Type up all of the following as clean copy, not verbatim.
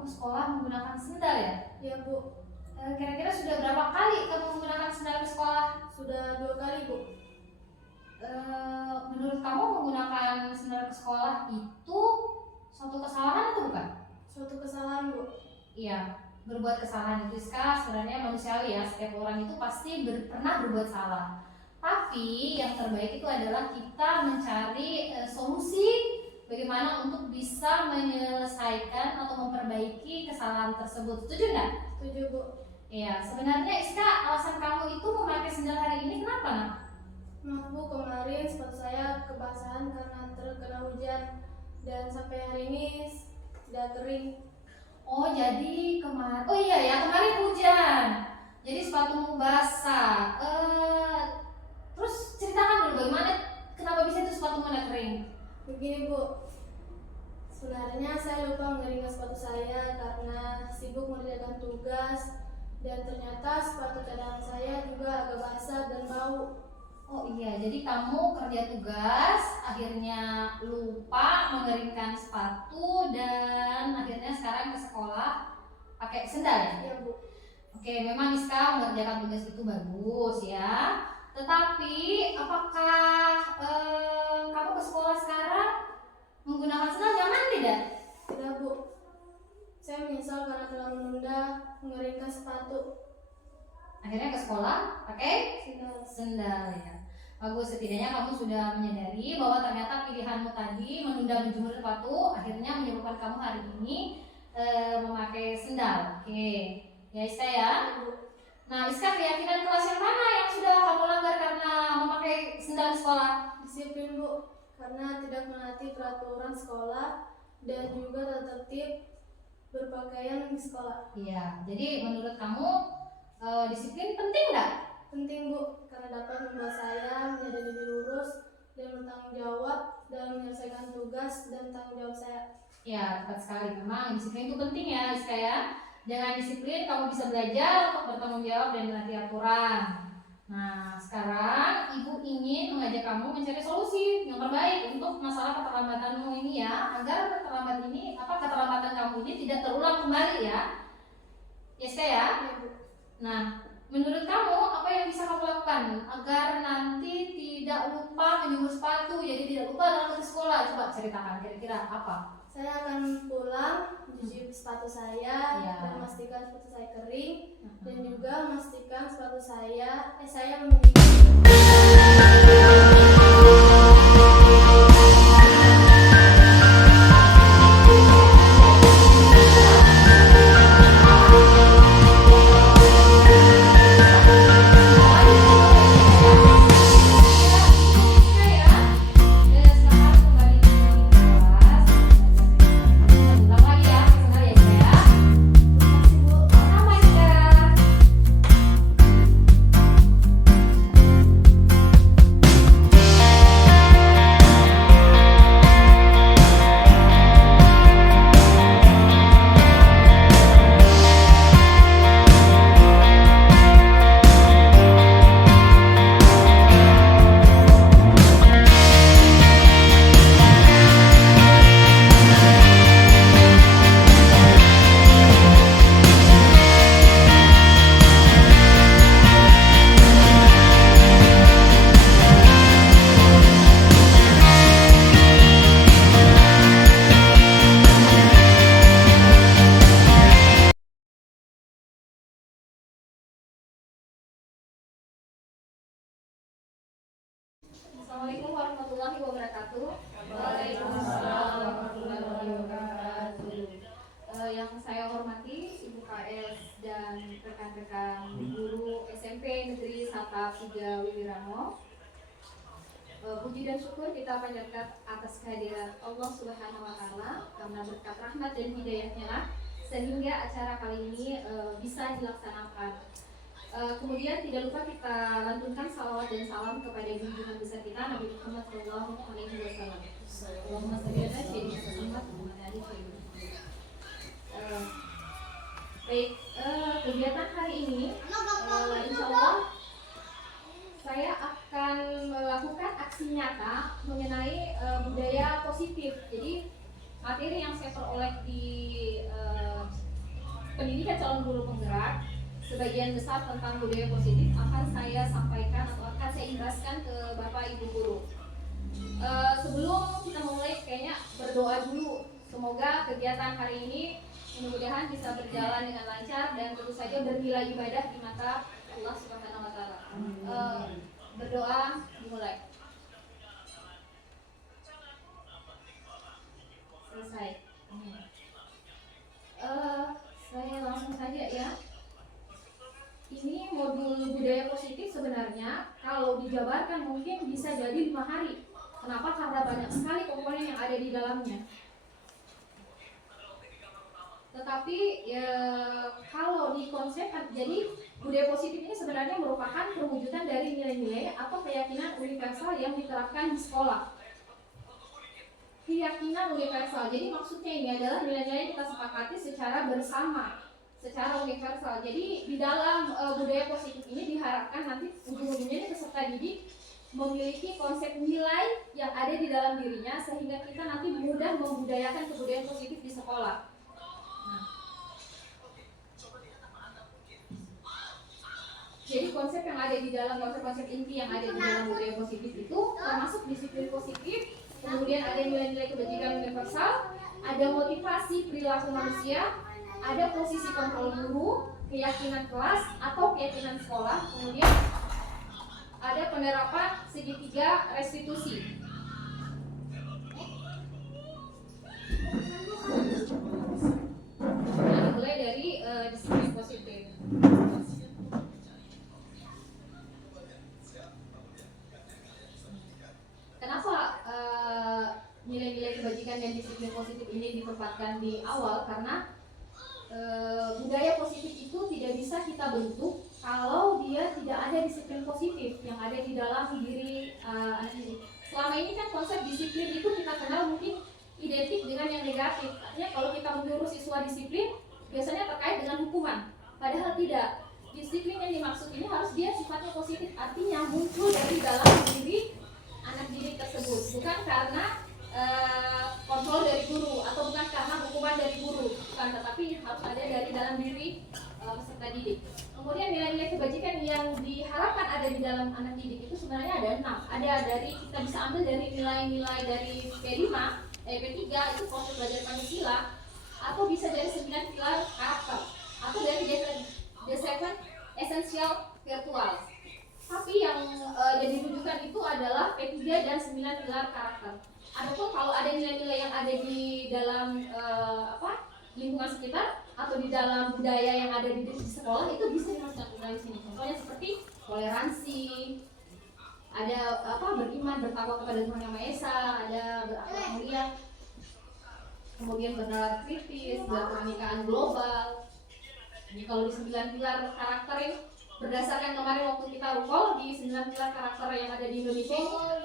kamu ke sekolah menggunakan sendal ya? Iya Bu. Kira-kira sudah berapa kali kamu menggunakan sendal ke sekolah? Sudah 2 kali Bu. Menurut kamu menggunakan sendal ke sekolah itu suatu kesalahan atau bukan? Suatu kesalahan Bu. Iya, berbuat kesalahan itu sebenarnya manusiawi ya. Setiap orang itu pasti pernah berbuat salah. Tapi yang terbaik itu adalah kita mencari solusi bagaimana untuk bisa menyelesaikan atau memperbaiki kesalahan tersebut. Setuju nggak? Setuju Bu. Iya, sebenarnya Iska, alasan kamu itu memakai sendal hari ini kenapa nak? Maaf Bu, kemarin sepatu saya kebasahan karena terkena hujan dan sampai hari ini tidak kering. Oh jadi kemarin, oh iya ya kemarin hujan, jadi sepatumu basah. Terus ceritakan dulu bagaimana, kenapa bisa itu sepatu mana kering? Begini Bu, sebenarnya saya lupa mengeringkan sepatu saya karena sibuk mengerjakan tugas dan ternyata sepatu cadangan saya juga agak basah dan bau. Oh iya, jadi kamu kerja tugas, akhirnya lupa mengeringkan sepatu dan akhirnya sekarang ke sekolah pakai sendal ya? Iya Bu. Oke, memang Iska mengerjakan tugas itu bagus ya. Tetapi apakah kamu ke sekolah sekarang menggunakan sendal nyaman tidak? Tidak Bu. Saya menyesal karena telah menunda mengeringkan sepatu. Akhirnya ke sekolah pakai sendal ya. Bagus, setidaknya kamu sudah menyadari bahwa ternyata pilihanmu tadi menunda menjemur sepatu akhirnya menyebabkan kamu hari ini memakai sendal. Oke, ya Iska ya. Nah Iska, keyakinan kelas yang mana yang sudah kamu langgar karena memakai sendal di sekolah? Disiplin Bu, karena tidak menaati peraturan sekolah dan juga tata tertib berpakaian di sekolah. Iya, jadi menurut kamu disiplin penting nggak? Penting Bu, karena dapat membuat saya menjadi lebih lurus dan bertanggung jawab dalam menyelesaikan tugas dan tanggung jawab saya. Ya, tepat sekali. Memang disiplin itu penting ya, Iska ya. Jangan disiplin, kamu bisa belajar untuk bertanggung jawab dan menaati aturan. Nah, sekarang Ibu ingin mengajak kamu mencari solusi yang terbaik untuk masalah keterlambatanmu ini ya, agar keterlambatan kamu ini tidak terulang kembali ya. Ya, Iska ya. Nah, menurut kamu apa yang bisa kamu lakukan agar nanti tidak lupa menjemur sepatu, jadi tidak lupa dalam ke sekolah? Coba ceritakan kira-kira apa? Saya akan pulang, mencuci sepatu saya Ya. dan memastikan sepatu saya kering dan juga memastikan sepatu saya memiliki. Assalamualaikum warahmatullahi wabarakatuh. Waalaikumsalam warahmatullahi wabarakatuh. Yang saya hormati Ibu KS dan rekan-rekan guru SMP Negeri Sata 3 Wiwiramo. Puji dan syukur kita panjatkan atas kehadiran Allah Subhanahu wa Ta'ala, karena berkat rahmat dan hidayahnya lah sehingga acara kali ini bisa dilaksanakan. Kemudian tidak lupa kita lantunkan salawat dan salam kepada junjungan besar kita Nabi Muhammad SAW. Allahumma shalli ala sayyidina Muhammad wa ala ali sayyidina. Baik, kegiatan hari ini insya Allah saya akan melakukan aksi nyata mengenai budaya positif. Jadi materi yang saya peroleh di pendidikan calon guru penggerak, sebagian besar tentang budaya positif akan saya sampaikan atau akan saya jelaskan ke Bapak Ibu guru. Sebelum kita mulai, kayaknya berdoa dulu. Semoga kegiatan hari ini mudah-mudahan bisa berjalan dengan lancar dan tentu saja bernilai ibadah di mata Allah Subhanahu wa Ta'ala. Berdoa dimulai. Selesai. Saya langsung saja ya. Ini modul budaya positif sebenarnya kalau dijabarkan mungkin bisa jadi 5 hari. Kenapa? Karena banyak sekali komponen yang ada di dalamnya. Tetapi ya, kalau dikonsepkan, jadi budaya positif ini sebenarnya merupakan perwujudan dari nilai-nilai atau keyakinan universal yang diterapkan di sekolah. Keyakinan universal, jadi maksudnya ini adalah nilai-nilai yang kita sepakati secara bersama, secara universal. Jadi di dalam budaya positif ini diharapkan nanti ujung-ujungnya peserta didik memiliki konsep nilai yang ada di dalam dirinya sehingga kita nanti mudah membudayakan kebudayaan positif di sekolah. Jadi konsep yang ada di dalam konsep-konsep inti yang ada di dalam budaya positif itu termasuk disiplin positif, kemudian ada nilai-nilai kebajikan universal, ada motivasi perilaku manusia, ada posisi kontrol guru, keyakinan kelas atau keyakinan sekolah, kemudian ada penerapan segitiga restitusi. Nah, mulai dari disiplin positif. Kenapa nilai-nilai kebajikan dan disiplin positif ini ditempatkan di awal? Karena budaya positif itu tidak bisa kita bentuk kalau dia tidak ada disiplin positif yang ada di dalam diri anak didik. Selama ini kan konsep disiplin itu kita kenal mungkin identik dengan yang negatif. Artinya kalau kita menyuruh siswa disiplin biasanya terkait dengan hukuman. Padahal tidak. Disiplin yang dimaksud ini harus dia sifatnya positif, artinya muncul dari dalam diri anak didik tersebut, bukan karena kontrol dari guru atau bukan karena hukuman dari guru, bukan, tetapi harus ada dari dalam diri peserta didik. Kemudian nilai-nilai kebajikan yang diharapkan ada di dalam anak didik itu sebenarnya ada 6. Ada dari, kita bisa ambil dari nilai-nilai dari P5, P3 itu proses belajar Pancasila, atau bisa dari 9 pilar karakter, atau dari The 7 Essential Virtual. Tapi yang jadi rujukan itu adalah P3 dan 9 pilar karakter. Adapun kalau ada nilai-nilai yang ada di dalam lingkungan sekitar atau di dalam budaya yang ada di sekolah itu bisa dimasukkan ke dalam sini. Contohnya seperti toleransi, ada beriman, bertakwa kepada Tuhan Yang Maha Esa, ada berakhlak mulia, kemudian bernalar kritis, berpernikahan global. Jadi kalau di 9 pilar karakter ini berdasarkan kemarin waktu kita recall di 9 pilar karakter yang ada di Indonesia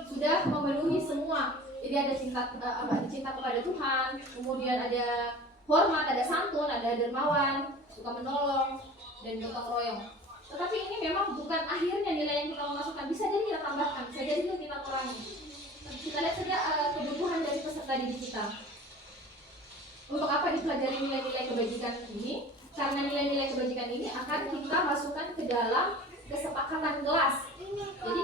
sudah memenuhi semua. Jadi ada cinta kepada Tuhan, kemudian ada hormat, ada santun, ada dermawan, suka menolong, dan gotong royong. Tetapi ini memang bukan akhirnya nilai yang kita mau masukkan, bisa jadi kita tambahkan, bisa jadi kita kurangi. Kita lihat saja kebutuhan dari peserta didik kita. Untuk apa dipelajari nilai-nilai kebajikan ini? Karena nilai-nilai kebajikan ini akan kita masukkan ke dalam kesepakatan kelas. Jadi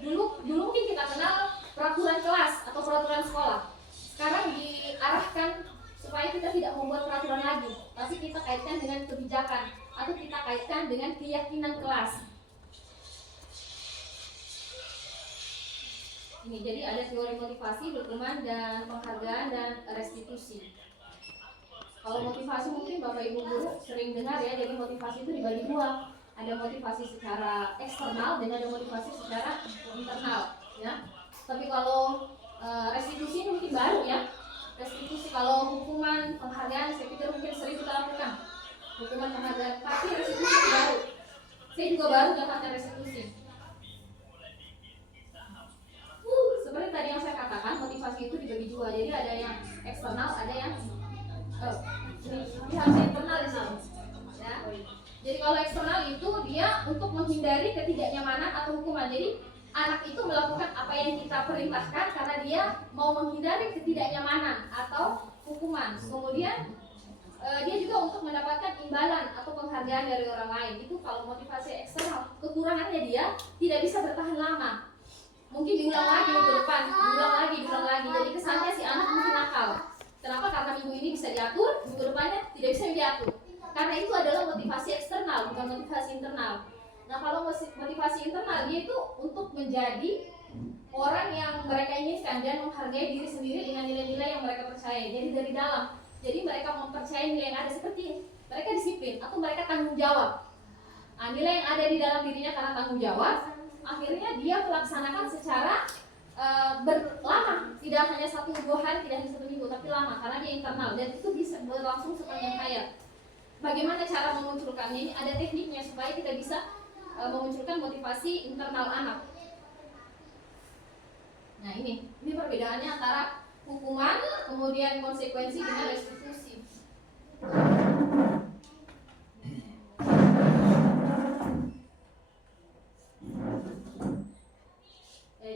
dulu mungkin kita kenal peraturan kelas atau peraturan sekolah. Sekarang diarahkan supaya kita tidak membuat peraturan lagi, tapi kita kaitkan dengan kebijakan atau kita kaitkan dengan keyakinan kelas. Ini jadi ada teori motivasi, hukuman dan penghargaan dan restitusi. Kalau motivasi mungkin Bapak Ibu guru sering dengar ya, jadi motivasi itu dibagi dua. Ada motivasi secara eksternal dan ada motivasi secara internal ya. Tapi kalau restitusi ini mungkin baru ya. Restitusi, kalau hukuman, penghargaan saya pikir mungkin sering kita lakukan. Hukuman, penghargaan, tapi restitusi baru. Saya juga baru dapatkan restitusi. Seperti tadi yang saya katakan, motivasi itu dibagi dua. Jadi ada yang eksternal, ada yang ini harus internal di sini. Ya. Jadi kalau eksternal itu dia untuk menghindari ketidaknyamanan atau hukuman. Jadi anak itu melakukan apa yang kita perintahkan karena dia mau menghindari ketidaknyamanan atau hukuman. Kemudian dia juga untuk mendapatkan imbalan atau penghargaan dari orang lain. Itu kalau motivasi eksternal. Kekurangannya dia tidak bisa bertahan lama. Mungkin diulang lagi minggu depan, diulang lagi. Jadi kesannya si anak mungkin nakal. Kenapa? Karena minggu ini bisa diatur, minggu depannya tidak bisa diatur. Karena itu adalah motivasi eksternal, bukan motivasi internal. Nah, kalau motivasi internal, dia itu untuk menjadi orang yang mereka inginkan dan menghargai diri sendiri dengan nilai-nilai yang mereka percaya. Jadi dari dalam. Jadi mereka mempercayai nilai yang ada seperti mereka disiplin atau mereka tanggung jawab. Nah, nilai yang ada di dalam dirinya karena tanggung jawab, akhirnya dia melaksanakan secara berlama, tidak hanya 1-2 hari, tidak hanya 1 minggu, tapi lama karena dia internal dan itu bisa berlangsung sepanjang hayat. Bagaimana cara memunculkannya? Ini ada tekniknya supaya kita bisa memunculkan motivasi internal anak. Nah, ini perbedaannya antara hukuman, kemudian konsekuensi dengan restitusi.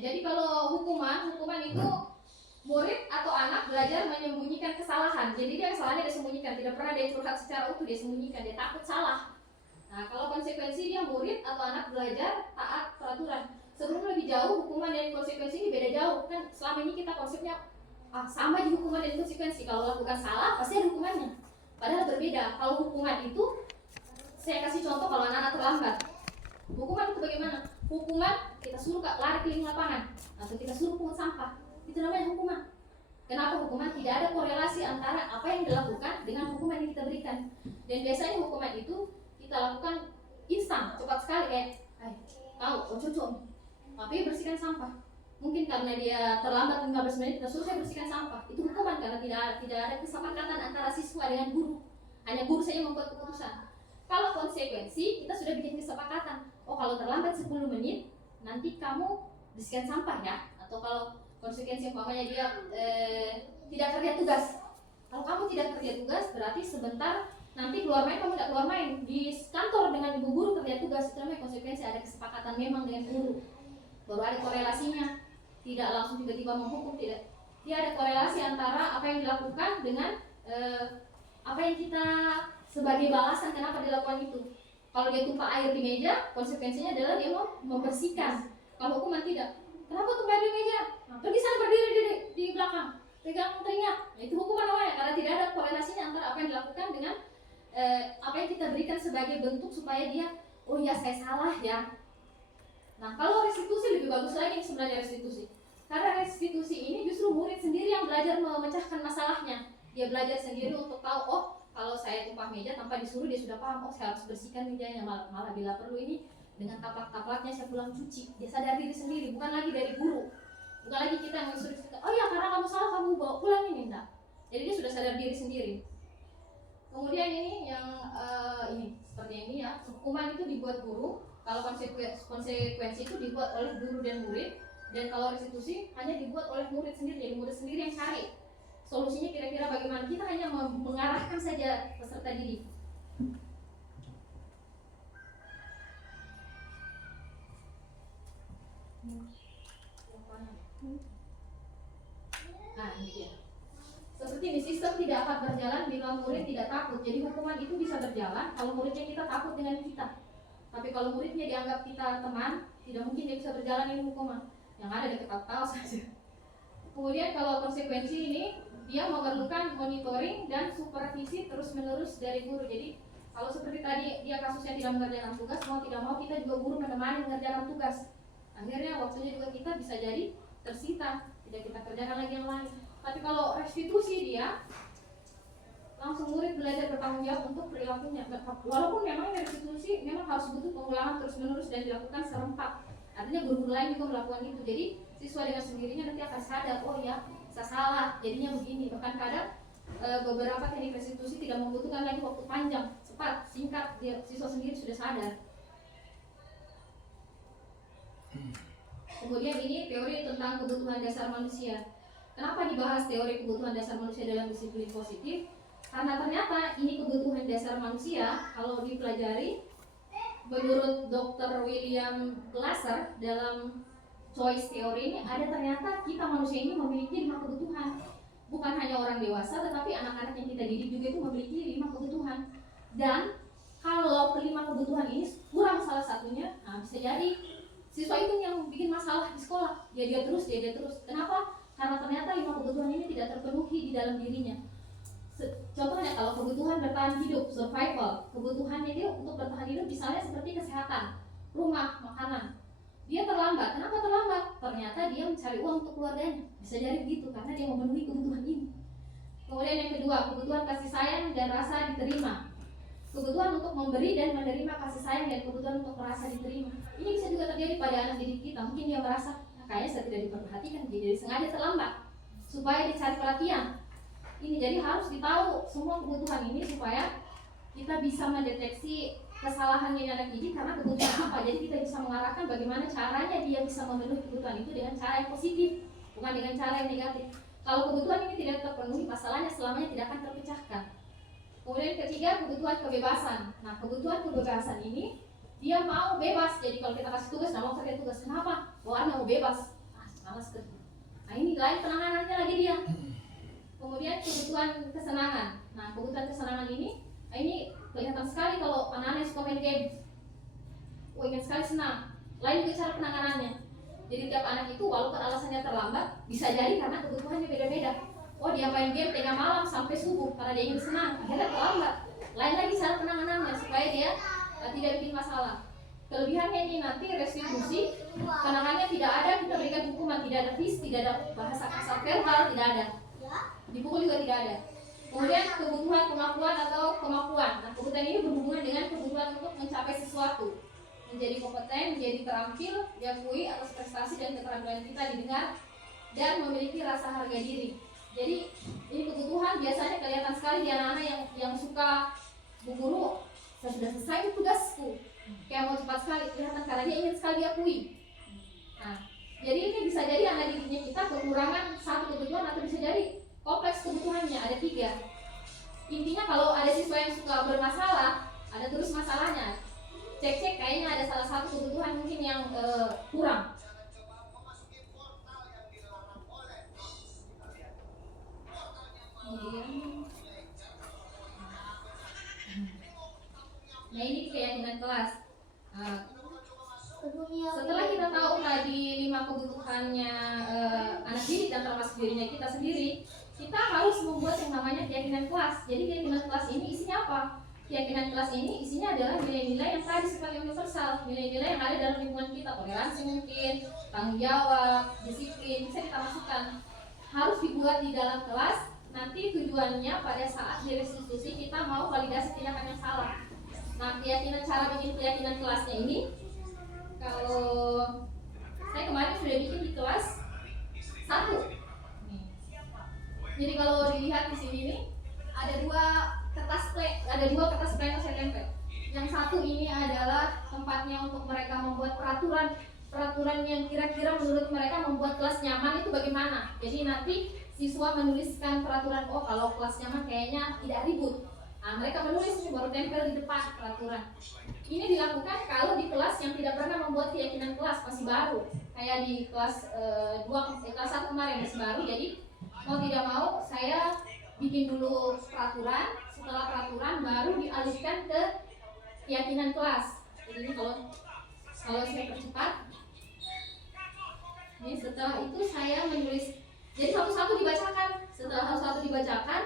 Jadi kalau hukuman itu murid atau anak belajar menyembunyikan kesalahan. Jadi dia kesalahannya disembunyikan, tidak pernah dia curhat secara utuh, dia sembunyikan, dia takut salah. Nah, kalau konsekuensi dia murid atau anak belajar taat peraturan. Sebelum lebih jauh, hukuman dan konsekuensi ini beda jauh. Kan selama ini kita konsepnya sama di hukuman dan konsekuensi. Kalau lakukan salah pasti ada hukumannya. Padahal berbeda. Kalau hukuman itu, saya kasih contoh kalau anak-anak terlambat. Hukuman itu bagaimana? Hukuman kita suruh lari keliling lapangan atau kita suruh pungut sampah. Itu namanya hukuman. Kenapa hukuman? Tidak ada korelasi antara apa yang dilakukan dengan hukuman yang kita berikan. Dan biasanya hukuman itu kita lakukan instan, cepat sekali kayak, tahu, cucu, tapi bersihkan sampah. Mungkin karena dia terlambat 15 menit, kita suruh saya bersihkan sampah. Itu hukuman karena tidak ada kesepakatan antara siswa dengan guru. Hanya guru saja membuat keputusan. Kalau konsekuensi, kita sudah bikin kesepakatan. Oh, kalau terlambat 10 menit, nanti kamu bersihkan sampah ya. Atau kalau konsekuensi umpamanya dia tidak kerja tugas. Kalau kamu tidak kerja tugas, berarti sebentar nanti keluar main, kamu tidak keluar main. Di kantor dengan ibu guru kerja tugas, itu namanya konsekuensi, ada kesepakatan memang dengan guru. Baru ada korelasinya. Tidak langsung tiba-tiba menghukum, tidak. Dia ada korelasi antara apa yang dilakukan dengan apa yang kita sebagai balasan kenapa dilakukan itu. Kalau dia tumpah air di meja, konsekuensinya adalah dia mau membersihkan. Kalau hukuman tidak. Kenapa tumpah air di meja? Nah, pergi sana berdiri di belakang, pegang teringat. Nah, itu hukuman namanya karena tidak ada korelasinya antara apa yang dilakukan dengan apa yang kita berikan sebagai bentuk supaya dia, oh ya saya salah ya. Nah, kalau restitusi lebih bagus lagi sebenarnya restitusi. Karena restitusi ini justru murid sendiri yang belajar memecahkan masalahnya. Dia belajar sendiri untuk tahu, oh kalau saya tumpah meja tanpa disuruh dia sudah paham, oh saya harus bersihkan mejanya. Malah bila perlu ini dengan taplak-taplaknya saya pulang cuci. Dia sadar diri sendiri, bukan lagi dari guru. Bukan lagi kita yang menginstruksikan, oh ya karena kamu salah kamu bawa pulang ini, enggak. Jadi dia sudah sadar diri sendiri. Kemudian ini yang ini seperti ini ya, hukuman itu dibuat guru. Kalau konsekuensi itu dibuat oleh guru dan murid, dan kalau restitusi hanya dibuat oleh murid sendiri. Jadi murid sendiri yang cari solusinya kira-kira bagaimana. Kita hanya mengarahkan saja peserta didik. Nah, ini dia. Seperti ini, sistem tidak akan berjalan bila murid tidak takut. Jadi hukuman itu bisa berjalan kalau muridnya kita takut dengan kita. Tapi kalau muridnya dianggap kita teman, tidak mungkin dia bisa berjalan ini hukuman. Yang ada dia ketawa saja. Kemudian kalau konsekuensi ini, dia memerlukan monitoring dan supervisi terus-menerus dari guru. Jadi kalau seperti tadi dia kasusnya tidak mengerjakan tugas, mau tidak mau kita juga guru menemani mengerjakan tugas. Akhirnya waktunya juga kita bisa jadi tersita, tidak kita kerjakan lagi yang lain. Tapi kalau restitusi dia langsung murid belajar bertanggung jawab untuk perilakunya. Walaupun memang restitusi memang harus butuh pengulangan terus-menerus dan dilakukan serempak. Artinya guru-guru lain juga melakukan itu. Jadi siswa dengan sendirinya nanti akan sadar, oh ya saya salah, jadinya begini. Bahkan kadang beberapa teknik restitusi tidak membutuhkan lagi waktu panjang, cepat, singkat, siswa sendiri sudah sadar. Kemudian ini teori tentang kebutuhan dasar manusia. Kenapa dibahas teori kebutuhan dasar manusia dalam disiplin positif? Karena ternyata ini kebutuhan dasar manusia kalau dipelajari menurut Dr. William Glasser dalam choice teori ini ada, ternyata kita manusia ini memiliki 5 kebutuhan. Bukan hanya orang dewasa, tetapi anak-anak yang kita didik juga itu memiliki 5 kebutuhan. Dan kalau kelima kebutuhan ini kurang salah satunya, nah bisa jadi siswa itu yang bikin masalah di sekolah. Dia terus. Kenapa? Karena ternyata 5 kebutuhan ini tidak terpenuhi di dalam dirinya. Contohnya kalau kebutuhan bertahan hidup, survival, kebutuhannya dia untuk bertahan hidup misalnya seperti kesehatan, rumah, makanan. Dia terlambat. Kenapa terlambat? Ternyata dia mencari uang untuk keluarganya. Bisa jadi begitu karena dia memenuhi kebutuhan ini. Kemudian yang kedua, kebutuhan kasih sayang dan rasa diterima. Kebutuhan untuk memberi dan menerima kasih sayang dan kebutuhan untuk merasa diterima. Ini bisa juga terjadi pada anak didik kita. Mungkin dia merasa kayaknya saya tidak diperhatikan, jadi sengaja terlambat supaya dicari perhatian. Ini jadi harus ditahu semua kebutuhan ini supaya kita bisa mendeteksi kesalahannya anak didik karena kebutuhan apa. Jadi kita bisa mengarahkan bagaimana caranya dia bisa memenuhi kebutuhan itu dengan cara yang positif, bukan dengan cara yang negatif. Kalau kebutuhan ini tidak terpenuhi, masalahnya selamanya tidak akan terpecahkan. Kemudian ketiga, kebutuhan kebebasan. Nah, kebutuhan kebebasan ini dia mau bebas. Jadi kalau kita kasih tugas, nggak mau kerja tugas. Kenapa? Bawaannya mau bebas. Malas kerja. Nah, ini lain penanganannya lagi dia. Kemudian kebutuhan kesenangan. Nah, kebutuhan kesenangan ini kelihatan sekali kalau anak-anak yang suka main game. Ingin sekali senang. Lain juga cara penanganannya. Jadi tiap anak itu walaupun alasannya terlambat, bisa jadi karena kebutuhannya beda-beda. Oh, dia main game tengah malam sampai subuh karena dia ingin senang, akhirnya terlambat. Lain lagi cara penanganannya supaya dia tidak bikin masalah. Kelebihannya ini nanti restitusi, penanganannya tidak ada, kita berikan hukuman, tidak ada tidak ada bahasa kasar verbal, tidak ada. Dipukul juga tidak ada. Kemudian kebutuhan kemampuan atau kemampuan. Nah, kebutuhan ini berhubungan dengan kebutuhan untuk mencapai sesuatu, menjadi kompeten, menjadi terampil, diakui atas prestasi dan keterampilan kita didengar, dan memiliki rasa harga diri. Jadi ini kebutuhan biasanya kelihatan sekali di anak-anak yang suka, Bu Guru, saya sudah selesai tugasku, kayak mau cepat sekali, kelihatan karena dia ingin sekali diakui. Nah, jadi ini bisa jadi anak didiknya kita kekurangan satu kebutuhan atau bisa jadi kompleks kebutuhannya ada 3. Intinya kalau ada siswa yang suka bermasalah, ada terus masalahnya. Cek kayaknya ada salah satu kebutuhan mungkin yang kurang. Nah, ini keyakinan kelas. Setelah kita tahu tadi 5 kebutuhannya anak didik dan termasuk dirinya kita sendiri, kita harus membuat yang namanya keyakinan kelas. Jadi keyakinan kelas ini isinya apa? Keyakinan kelas ini isinya adalah nilai-nilai yang tadi sifatnya universal, nilai-nilai yang ada dalam lingkungan kita, toleransi mungkin, tanggung jawab, disiplin, bisa kita masukkan. Harus dibuat di dalam kelas. Nanti tujuannya pada saat di restitusi kita mau validasi tindakan yang salah. Nah, cara bikin keyakinan kelasnya ini, kalau saya kemarin sudah bikin di kelas 1. Jadi kalau dilihat di sini nih, ada dua kertas plan yang saya tempel. Yang satu ini adalah tempatnya untuk mereka membuat peraturan yang kira-kira menurut mereka membuat kelas nyaman itu bagaimana. Jadi nanti siswa menuliskan peraturan, oh kalau kelas nyaman kayaknya tidak ribut. Nah, mereka menulis baru tempel di depan peraturan. Ini dilakukan kalau di kelas yang tidak pernah membuat keyakinan kelas, masih baru. Kayak di kelas 1 kemarin masih baru, jadi mau tidak mau saya bikin dulu peraturan, setelah peraturan baru dialihkan ke keyakinan kelas. Jadi ini kalau saya percepat, ini setelah itu saya menulis. Jadi satu-satu dibacakan. Setelah satu-satu dibacakan,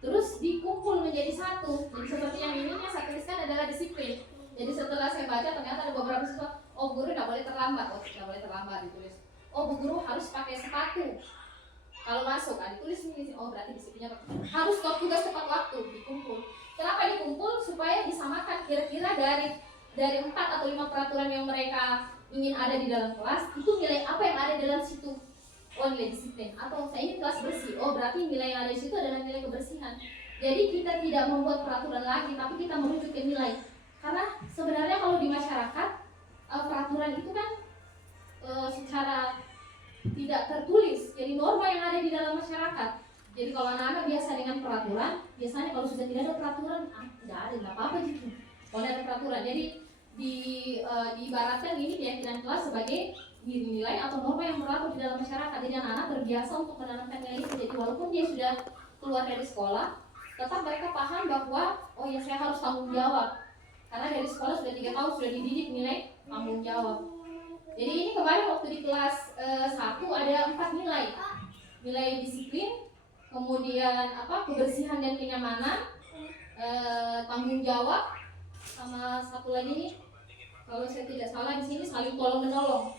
terus dikumpul menjadi satu. Jadi seperti yang ini yang saya tuliskan adalah disiplin. Jadi setelah saya baca ternyata ada beberapa siswa, oh guru tidak boleh terlambat, ditulis. Oh bu guru harus pakai sepatu kalau masuk, ditulis ini. Oh berarti disiplinnya harus stop tugas tepat waktu, dikumpul. Kenapa dikumpul? Supaya disamakan kira-kira dari 4 atau 5 peraturan yang mereka ingin ada di dalam kelas, itu nilai apa yang ada di dalam situ. Oh nilai disiplin, atau saya ingin kelas bersih, oh berarti nilai yang ada di situ adalah nilai kebersihan. Jadi kita tidak membuat peraturan lagi, tapi kita merujuk ke nilai. Karena sebenarnya kalau di masyarakat peraturan itu kan secara tidak tertulis, jadi norma yang ada di dalam masyarakat. Jadi kalau anak-anak biasa dengan peraturan, biasanya kalau sudah tidak ada peraturan, tidak ada, nggak apa-apa gitu. Kalau ada peraturan, jadi diibaratkan ini keyakinan kelas sebagai nilai atau norma yang berlaku di dalam masyarakat. Jadi anak-anak terbiasa untuk menanamkan nilai itu. Jadi walaupun dia sudah keluar dari sekolah, tetap mereka paham bahwa oh ya saya harus tanggung jawab. Karena dari sekolah sudah 3 tahun sudah dididik nilai tanggung jawab. Jadi ini kemarin waktu di kelas 1 ada 4 nilai. Nilai disiplin, kemudian kebersihan dan kenyamanan, tanggung jawab, sama satu lagi nih kalau saya tidak salah di sini saling tolong menolong,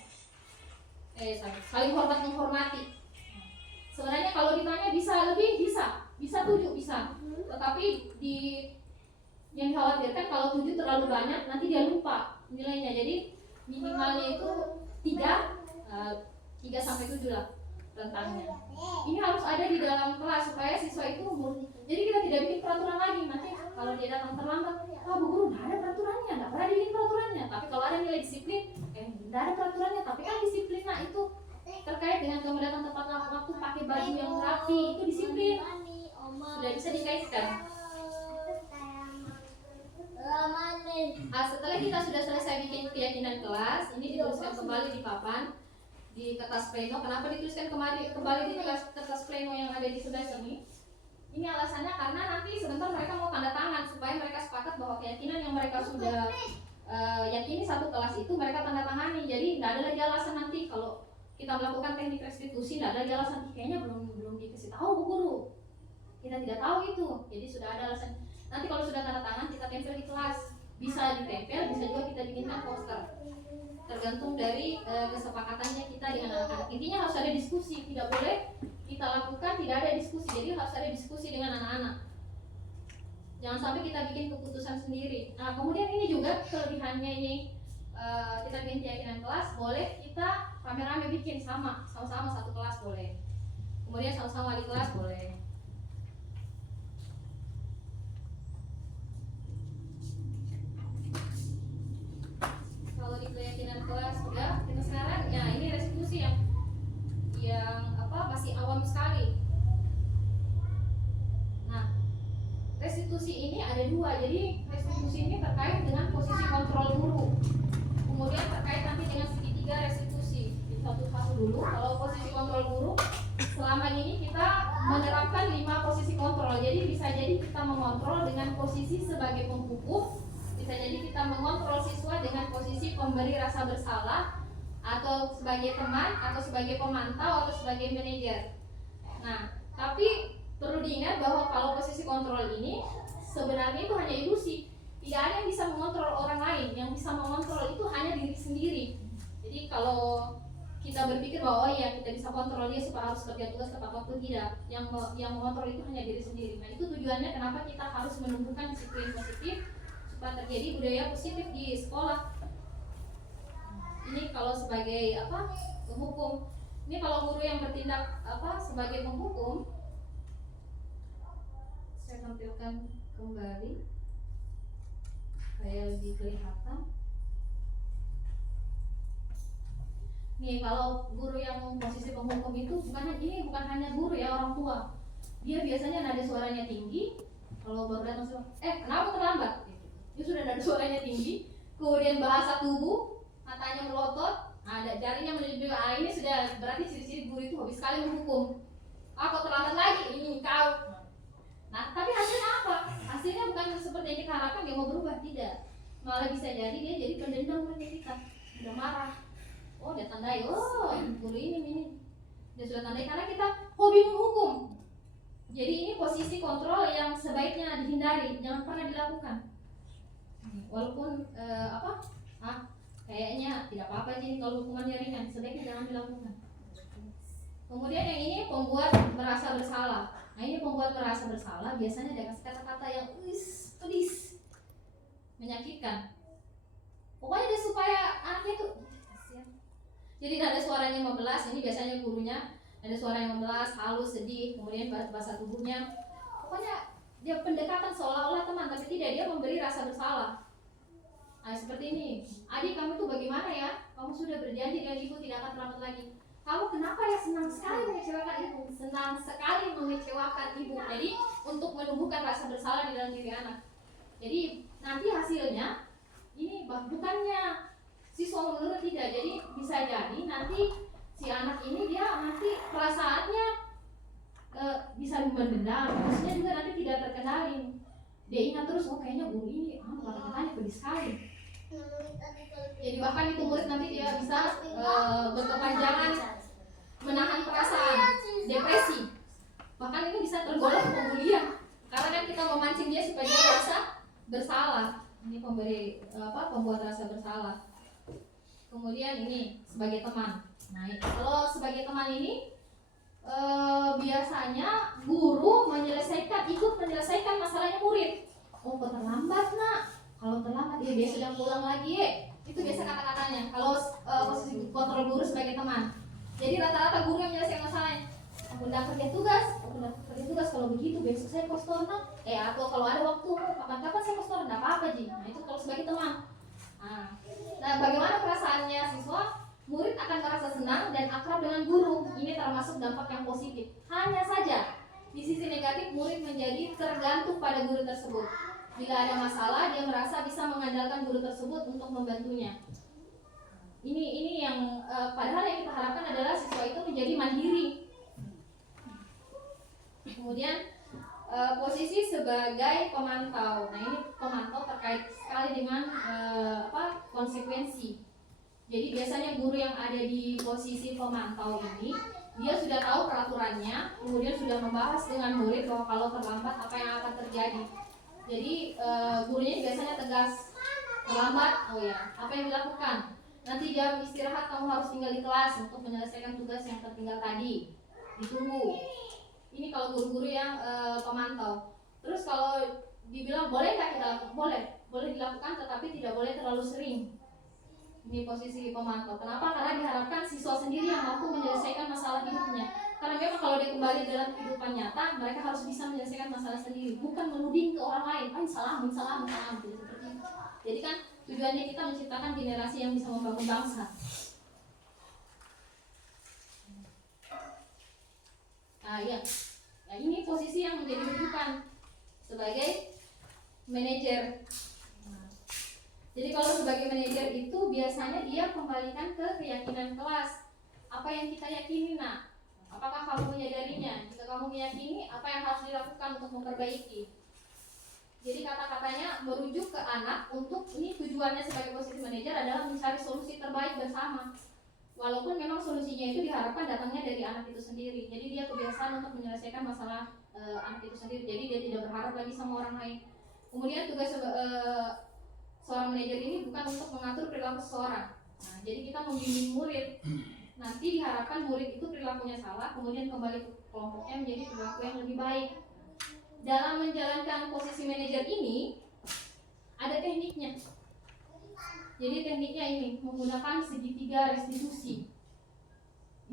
saling hormat menghormati. Sebenarnya kalau ditanya bisa lebih, bisa 7 bisa, tetapi yang dikhawatirkan kalau 7 terlalu banyak nanti dia lupa nilainya. Jadi minimalnya itu 3 sampai 7 lah rentangnya. Ini harus ada di dalam kelas supaya siswa itu jadi kita tidak bikin peraturan lagi. Nanti kalau dia datang terlambat, Bu Guru nggak ada peraturannya, nggak pernah dibikin peraturannya. Tapi kalau ada nilai disiplin, nggak ada peraturannya. Tapi kan disiplin itu terkait dengan kamu datang tepat waktu, pakai baju yang rapi, itu disiplin. Sudah bisa dikaitkan. Setelah kita sudah selesai bikin keyakinan kelas, ini dituliskan kembali di papan, di kertas pleno. Kenapa dituliskan kembali di kertas pleno yang ada di sebelah sini? Ini alasannya karena nanti sebentar mereka mau tanda tangan supaya mereka sepakat bahwa keyakinan yang mereka sudah yakini satu kelas itu mereka tanda tangani. Jadi tidak ada lagi alasan nanti kalau kita melakukan teknik restitusi, tidak ada lagi alasan kayaknya belum dikasih tahu Bu Guru, kita tidak tahu itu. Jadi sudah ada alasan. Nanti kalau sudah tanda tangan kita tempel di kelas, bisa ditempel, bisa juga kita bikinkan poster. Tergantung dari kesepakatannya kita dengan anak-anak. Intinya harus ada diskusi, tidak boleh kita lakukan tidak ada diskusi. Jadi harus ada diskusi dengan anak-anak. Jangan sampai kita bikin keputusan sendiri. Nah, kemudian ini juga kelebihannya ini kita bikin keyakinan kelas, boleh kita rame-rame bikin sama-sama satu kelas boleh. Kemudian sama-sama wali kelas boleh. Kalau di keyakinan kelas udah, kita sekarang ya ini restitusi yang masih awam sekali. Nah, restitusi ini ada 2. Jadi restitusi ini terkait dengan posisi kontrol guru. Kemudian terkait nanti dengan segitiga restitusi. Jadi satu-satu dulu. Kalau posisi kontrol guru, selama ini kita menerapkan 5 posisi kontrol. Jadi bisa jadi kita mengontrol dengan posisi sebagai penghukum, bisa jadi kita mengontrol siswa dengan posisi pemberi rasa bersalah, atau sebagai teman, atau sebagai pemantau, atau sebagai manajer. Nah, tapi perlu diingat bahwa kalau posisi kontrol ini sebenarnya itu hanya ilusi. Tidak ada yang bisa mengontrol orang lain. Yang bisa mengontrol itu hanya diri sendiri. Jadi kalau kita berpikir bahwa kita bisa kontrol dia supaya harus kerja tugas tepat waktu, tidak. Yang mengontrol itu hanya diri sendiri. Nah, itu tujuannya kenapa kita harus menumbuhkan disiplin positif supaya terjadi budaya positif di sekolah. Ini kalau sebagai penghukum. Ini kalau guru yang bertindak sebagai penghukum, saya tampilkan kembali supaya lebih kelihatan. Nih, kalau guru yang posisi penghukum itu bukan hanya guru ya, orang tua. Dia biasanya nada suaranya tinggi. Kalau baru datang kenapa terlambat? Dia sudah nada suaranya tinggi. Kemudian bahasa tubuh, matanya melotot, ada jarinya menunjuk. Ini sudah berarti ciri-ciri guru itu habis sekali menghukum. Kok terlambat lagi? Ini kau. Nah, tapi hasilnya apa? Hasilnya bukan seperti yang kita harapkan dia mau berubah, tidak. Malah bisa jadi dia jadi pendendam pada kita. Udah marah. Dia tandai. Guru ini. Dia sudah tandai karena kita hobi menghukum. Jadi ini posisi kontrol yang sebaiknya dihindari, jangan pernah dilakukan. Walaupun kayaknya tidak apa-apa sih kalau hukumannya ringan, sebaiknya jangan dilakukan. Kemudian yang ini pembuat merasa bersalah. Nah, ini pembuat merasa bersalah biasanya dia kasih kata-kata yang pedis, menyakitkan. Pokoknya dia supaya anaknya itu jadi nada suaranya membelas. Ini biasanya gurunya ada suara yang membelas, halus, sedih, kemudian bahasa tubuhnya. Pokoknya dia pendekatan seolah-olah teman, tapi tidak, dia memberi rasa bersalah. Nah, seperti ini. Adik, kamu tuh bagaimana ya? Kamu sudah berjanji dengan ibu tidak akan terlambat lagi. Kamu kenapa ya senang sekali mengecewakan ibu? Senang sekali mengecewakan ibu. Jadi untuk menumbuhkan rasa bersalah di dalam diri anak. Jadi nanti hasilnya ini bukannya siswa menurut tidak. Jadi bisa jadi nanti si anak ini dia nanti perasaannya bisa mendendam, maksudnya juga nanti tidak terkendali. Dia ingat terus, oh kayaknya guru ini kata-katanya pedis sekali. Jadi bahkan itu murid nanti dia bisa berkepanjangan menahan perasaan depresi, bahkan ini bisa tergolong pembulian karena kan kita memancing dia supaya dia merasa bersalah. Ini pembuat rasa bersalah. Kemudian ini sebagai teman. Nah, kalau sebagai teman ini biasanya guru ikut menyelesaikan masalahnya murid. Oh, kok terlambat nak? Kalau terlambat dia biasa sudah pulang lagi. Itu biasa kata-katanya. Kalau posisi kontrol guru sebagai teman. Jadi rata-rata guru yang menyelesaikan masalahnya. Aku udah kerja tugas, kalau begitu besok saya postor nak. Atau kalau ada waktu kapan-kapan saya postor, enggak apa-apa Ji. Nah, itu kalau sebagai teman. Nah, bagaimana perasaannya siswa? Murid akan merasa senang dan akrab dengan guru. Ini termasuk dampak yang positif. Hanya saja di sisi negatif murid menjadi tergantung pada guru tersebut. Bila ada masalah, dia merasa bisa mengandalkan guru tersebut untuk membantunya. Ini yang padahal yang kita harapkan adalah siswa itu menjadi mandiri. Kemudian posisi sebagai pemantau. Nah, ini pemantau terkait sekali dengan konsekuensi. Jadi biasanya guru yang ada di posisi pemantau ini dia sudah tahu peraturannya, kemudian sudah membahas dengan murid bahwa kalau terlambat apa yang akan terjadi. Jadi gurunya biasanya tegas, terlambat, apa yang dilakukan? Nanti jam istirahat kamu harus tinggal di kelas untuk menyelesaikan tugas yang tertinggal tadi. Ditunggu. Ini kalau guru-guru yang pemantau. Terus kalau dibilang boleh nggak kita lakukan? Boleh dilakukan, tetapi tidak boleh terlalu sering. Ini posisi pemantau. Kenapa? Karena diharapkan siswa sendiri yang mampu menyelesaikan masalah hidupnya. Karena memang kalau dia kembali dalam kehidupan nyata, mereka harus bisa menyelesaikan masalah sendiri, bukan menuding ke orang lain. Salah, seperti itu. Jadi kan tujuannya kita menciptakan generasi yang bisa membangun bangsa. Nah, ini posisi yang menjadi rujukan sebagai manajer. Jadi kalau sebagai manajer itu biasanya dia kembalikan ke keyakinan kelas. Apa yang kita yakini nak? Apakah kamu menyadarinya? Jika kamu meyakini, apa yang harus dilakukan untuk memperbaiki? Jadi kata-katanya merujuk ke anak untuk ini tujuannya sebagai posisi manajer adalah mencari solusi terbaik bersama. Walaupun memang solusinya itu diharapkan datangnya dari anak itu sendiri. Jadi dia kebiasaan untuk menyelesaikan masalah anak itu sendiri. Jadi dia tidak berharap lagi sama orang lain. Kemudian tugas seorang manajer ini bukan untuk mengatur perilaku seseorang. Nah, jadi kita membimbing murid. Nanti diharapkan murid itu perilakunya salah, kemudian kembali ke kelompoknya menjadi perilaku yang lebih baik. Dalam menjalankan posisi manajer ini ada tekniknya. Jadi tekniknya ini menggunakan segitiga restitusi.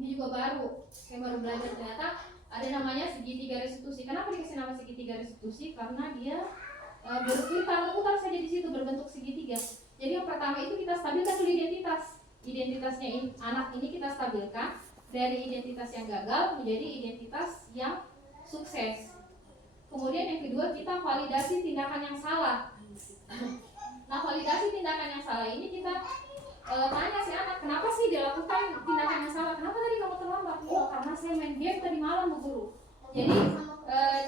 Ini juga baru, saya baru belajar ternyata ada namanya segitiga restitusi. Kenapa dikasih nama segitiga restitusi? Karena dia berputar saja di situ berbentuk segitiga. Jadi yang pertama itu kita stabilkan dulu identitasnya anak ini kita stabilkan dari identitas yang gagal menjadi identitas yang sukses. Kemudian yang kedua kita validasi tindakan yang salah. Nah, validasi tindakan yang salah ini kita tanya si anak, kenapa sih dilakukan tindakan yang salah? Kenapa tadi kamu terlambat? Karena saya main game tadi malam, Bu Guru. Jadi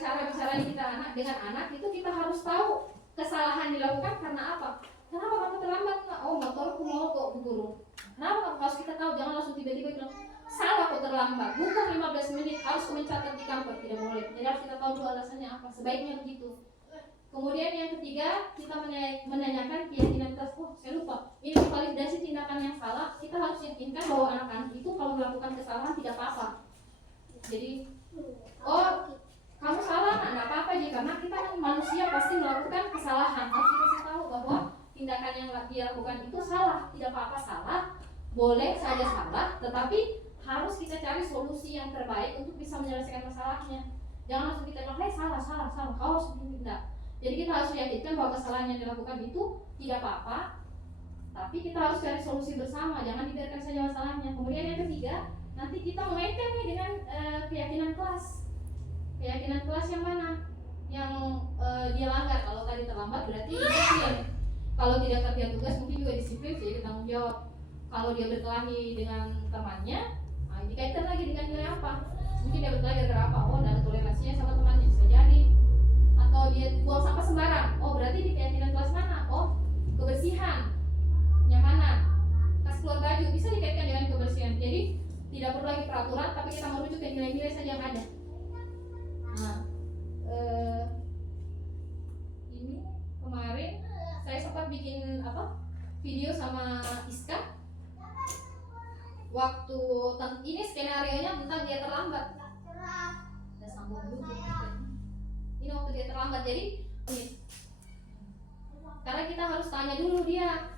cara bicara kita dengan anak itu kita harus tahu kesalahan dilakukan karena apa. Kenapa kamu terlambat? Motorku mogok, Bu Guru. Kenapa? Harus kita tahu, jangan langsung tiba-tiba bilang salah kok terlambat. Bukan 15 menit harus mencatat di kantor, tidak boleh. Jadi harus kita tahu dulu alasannya apa. Sebaiknya begitu. Kemudian yang ketiga kita menanyakan keyakinan kita. Saya lupa. Ini validasi tindakan yang salah. Kita harus yakinkan bahwa anak-anak itu kalau melakukan kesalahan tidak apa-apa. Jadi kamu salah, nggak apa-apa aja karena kita kan manusia pasti melakukan kesalahan. Harus kita kasih tahu bahwa tindakan yang dia lakukan itu salah, tidak apa-apa salah, boleh saja salah, tetapi harus kita cari solusi yang terbaik untuk bisa menyelesaikan masalahnya. Jangan langsung kita bilang, salah, kau harus tidak. Jadi kita harus yakinkan bahwa kesalahan yang dilakukan itu tidak apa-apa, tapi kita harus cari solusi bersama, jangan dibiarkan saja masalahnya. Kemudian yang ketiga, nanti kita mengaitkan nih dengan keyakinan kelas. Keyakinan kelas yang mana? Yang dia langgar. Kalau tadi terlambat berarti disiplin. Kalau tidak kerja tugas mungkin juga disiplin, jadi tanggung jawab. Kalau dia berkelahi dengan temannya, nah dikaitkan lagi dengan nilai apa? Mungkin dia berkelahi gara-gara apa? Oh, dan toleransinya sama temannya bisa jadi. Atau dia buang sampah sembarang, oh berarti di keyakinan kelas mana? Oh, kebersihan, kenyamanan, tas keluar baju bisa dikaitkan dengan kebersihan. Jadi tidak perlu lagi peraturan, tapi kita merujuk ke nilai-nilai saja yang ada. Nah, ini kemarin saya sempat bikin video sama Iska. Waktu ini skenario-nya tentang dia terlambat. Ada sambung dulu. Ini waktu dia terlambat, jadi karena kita harus tanya dulu dia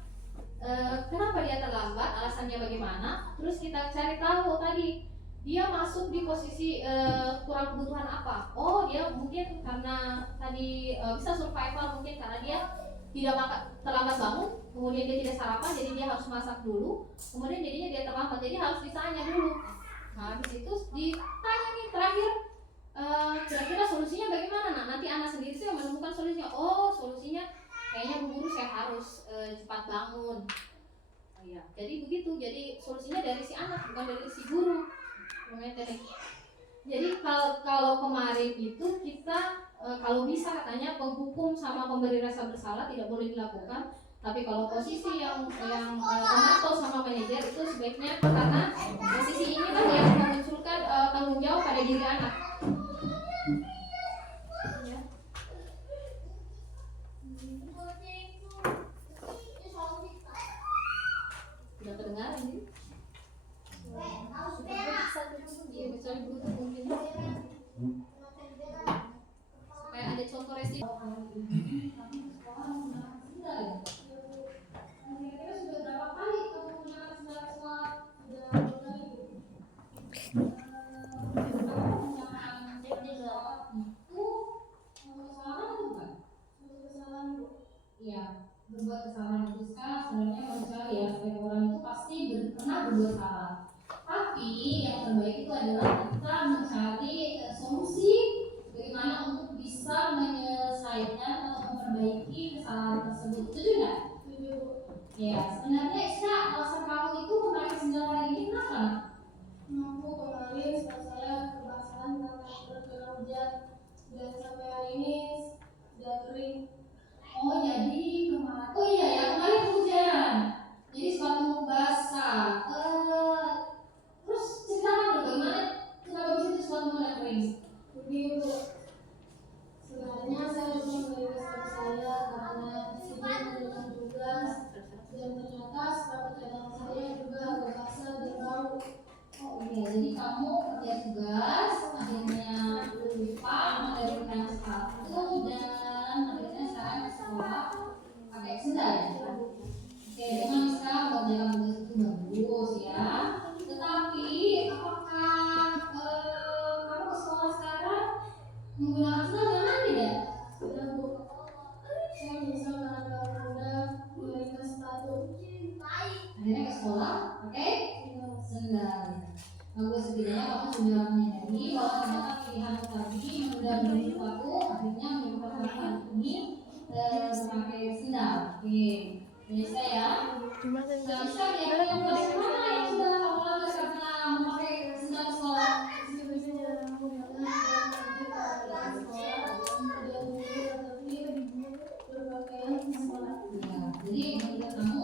kenapa dia terlambat, alasannya bagaimana, terus kita cari tahu tadi dia masuk di posisi kurang kebutuhan apa. Oh, dia mungkin karena tadi bisa survival, mungkin karena dia tidak makan, terlambat bangun, kemudian dia tidak sarapan, jadi dia harus masak dulu, kemudian jadinya dia terlambat, jadi harus ditanya dulu. Nah, habis itu ditanya nih terakhir, kira-kira solusinya bagaimana? Nah, nanti anak sendiri sih yang menemukan solusinya. Oh, solusinya kayaknya Bu Guru saya harus cepat bangun. Oh, iya. Jadi begitu. Jadi solusinya dari si anak, bukan dari si guru. Jadi kalau kemarin itu kita kalau bisa katanya penghukum sama pemberi rasa bersalah tidak boleh dilakukan. Tapi kalau posisi yang pemantau sama manajer itu sebaiknya, karena posisi inilah yang memunculkan tanggung jawab pada diri anak. Ya. Tidak kedengaran ini? Iya, bisa Bluetooth mungkin. Supaya ada contoh resi. Kira-kira sudah berapa kali kamu menggunakan sendal sekolah? Iya, berbuat kesalahan itu sebenarnya manusiawi ya, setiap orang itu pasti pernah berbuat salah. Tapi yang terbaik itu adalah kita mencari solusi bagaimana untuk bisa menyelesaikan atau memperbaiki kesalahan tersebut. Setuju nggak? Setuju. Ya, sebenarnya Iska, alasan kamu itu memakai sendal hari ini kenapa? Aku kemarin setelah saya kebasahan karena terkena hujan dan sampai hari ini sudah kering. Oh, jadi kemarin. Oh iya ya, kemarin hujan. Jadi sepatu basah. Terus ceritakan dong bagaimana kenapa bisa itu sepatu mulai kering? Jadi Bu, sebenarnya saya lupa membeli sepatu saya karena sibuk mengerjakan tugas dan ternyata sepatu cadangan saya juga agak basah dan bau. Oh iya, jadi kamu kerja tugas, akhirnya lupa memberikan sepatu dan akhirnya sekarang ke sekolah pakai sendal ya. Oke, dengan sekarang mengerjakan tugas itu bagus ya. Tetapi apakah kamu ke sekolah sekarang menggunakan sendal nyaman tidak? Tidak Bu, saya menyesal karena terlalu mudah memberikan sepatu. Akhirnya ke sekolah, oke? Sendal. Bagus, setidaknya kamu sudah menyadari bahwa ternyata pilihan tadi sudah membeli sepatu, akhirnya menyebabkan kamu hari ini memakai sendal. Oke, jadi saya bisa lihat yang mana yang sudah kamu lakukan karena memakai sendal sekolah. Jadi menurut kamu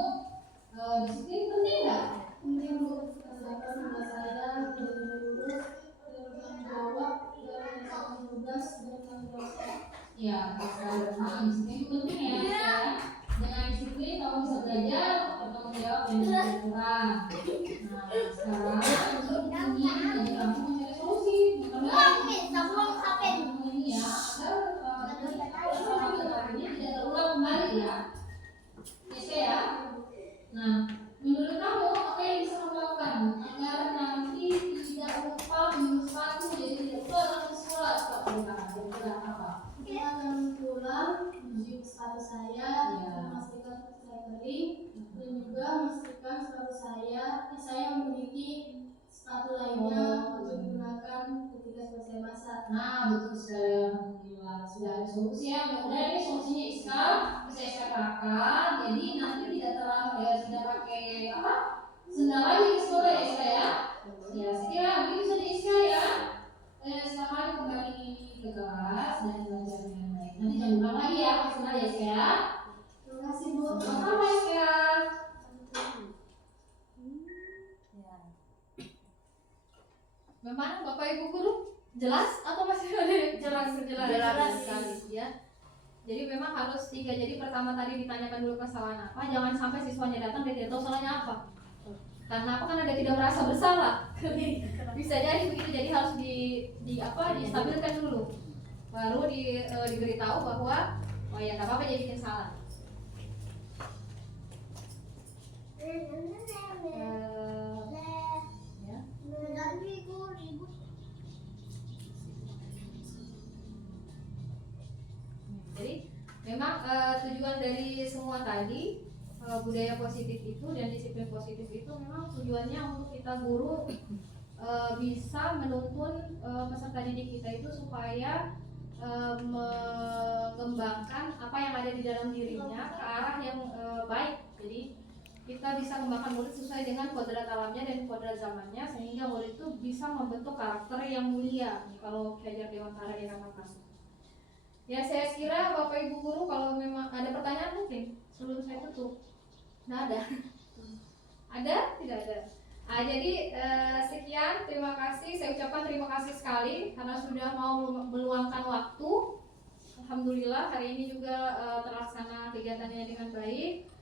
disiplin penting nggak? Penting Bu, kesehatan rumah saya menjadi lurus dan bertanggung jawab dalam melaksanakan tugas dan tanggung jawab saya. Ya, sekali disiplin itu penting ya. Dengan disiplin kamu bisa belajar, bertanggung jawab dan bisa berkurang. Nah, sekarang ini menjadi kamu mencari solusi. Ini ya, agar kesalahan ini tidak terulang kembali ya. Oke ya. Nah, menurut kamu apa yang bisa kamu lakukan agar nanti tidak lupa minum sepatu, jadi tidak lupa langsung sekolah seperti apa? Saya akan pulang mencuci sepatu saya, memastikan sepatu saya kering, dan juga memastikan sepatu saya memiliki sepatu lainnya untuk digunakan ketika sepatu saya basah. Nah, betul sekali, alhamdulillah. sudah ada solusi ya. Mudah-mudahan ini solusinya Iska, bisa Iska terapkan. Jadi nanti tidak terlalu tidak pakai apa sendal lagi di sekolah ya Iska ya. Ya saya kira begitu saja Iska ya. Selamat kembali ke kelas dan belajar dengan baik. Nanti jangan ulang lagi ya, pakai sendal ya Iska ya. Terima kasih Bu. Sama Iska. Bagaimana Bapak Ibu guru? Jelas atau masih ada jelas sekali ya. Jadi memang harus 3. Jadi pertama tadi ditanyakan dulu kesalahan apa. Jangan sampai siswanya datang dia tidak tahu salahnya apa. Karena apa kan ada tidak merasa bersalah. Bisa jadi begitu. Jadi harus distabilkan dulu. Baru diberitahu bahwa oh ya enggak apa-apa jadi bikin salah. Jadi memang tujuan dari semua tadi budaya positif itu dan disiplin positif itu memang tujuannya untuk kita guru bisa menuntun peserta didik kita itu supaya mengembangkan apa yang ada di dalam dirinya ke arah yang baik. Jadi kita bisa mengembangkan murid sesuai dengan kodrat alamnya dan kodrat zamannya sehingga murid itu bisa membentuk karakter yang mulia. Kalau Ki Hajar Dewantara dikatakan. Ya saya kira Bapak Ibu guru kalau memang ada pertanyaan mungkin sebelum saya tutup. Nggak ada. Ada? Tidak ada. Jadi sekian, terima kasih. Saya ucapkan terima kasih sekali karena sudah mau meluangkan waktu. Alhamdulillah hari ini juga terlaksana kegiatannya dengan baik.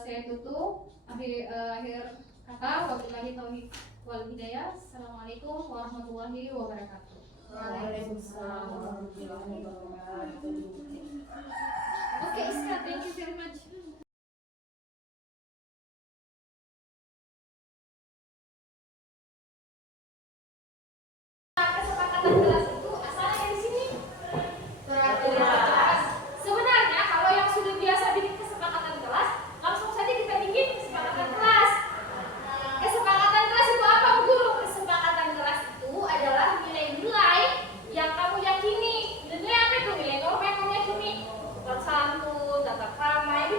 Saya tutup. Akhir kata, wabillahi taufiq wal hidayah. Assalamualaikum warahmatullahi wabarakatuh. Waalaikumsalam warahmatullahi wabarakatuh. Okay, Iska, thank you very much. Kesepakatan kelas itu asalnya dari sini. Sebenarnya kalau yang sudah biasa bikin kesepakatan kelas, langsung saja kita bikin kesepakatan kelas. Kesepakatan kelas itu apa, Bu Guru? Kesepakatan kelas itu adalah nilai-nilai yang kamu yakini. Nilai apa itu? Nilai norma yang kamu yakini. Sopan santun, tata krama, itu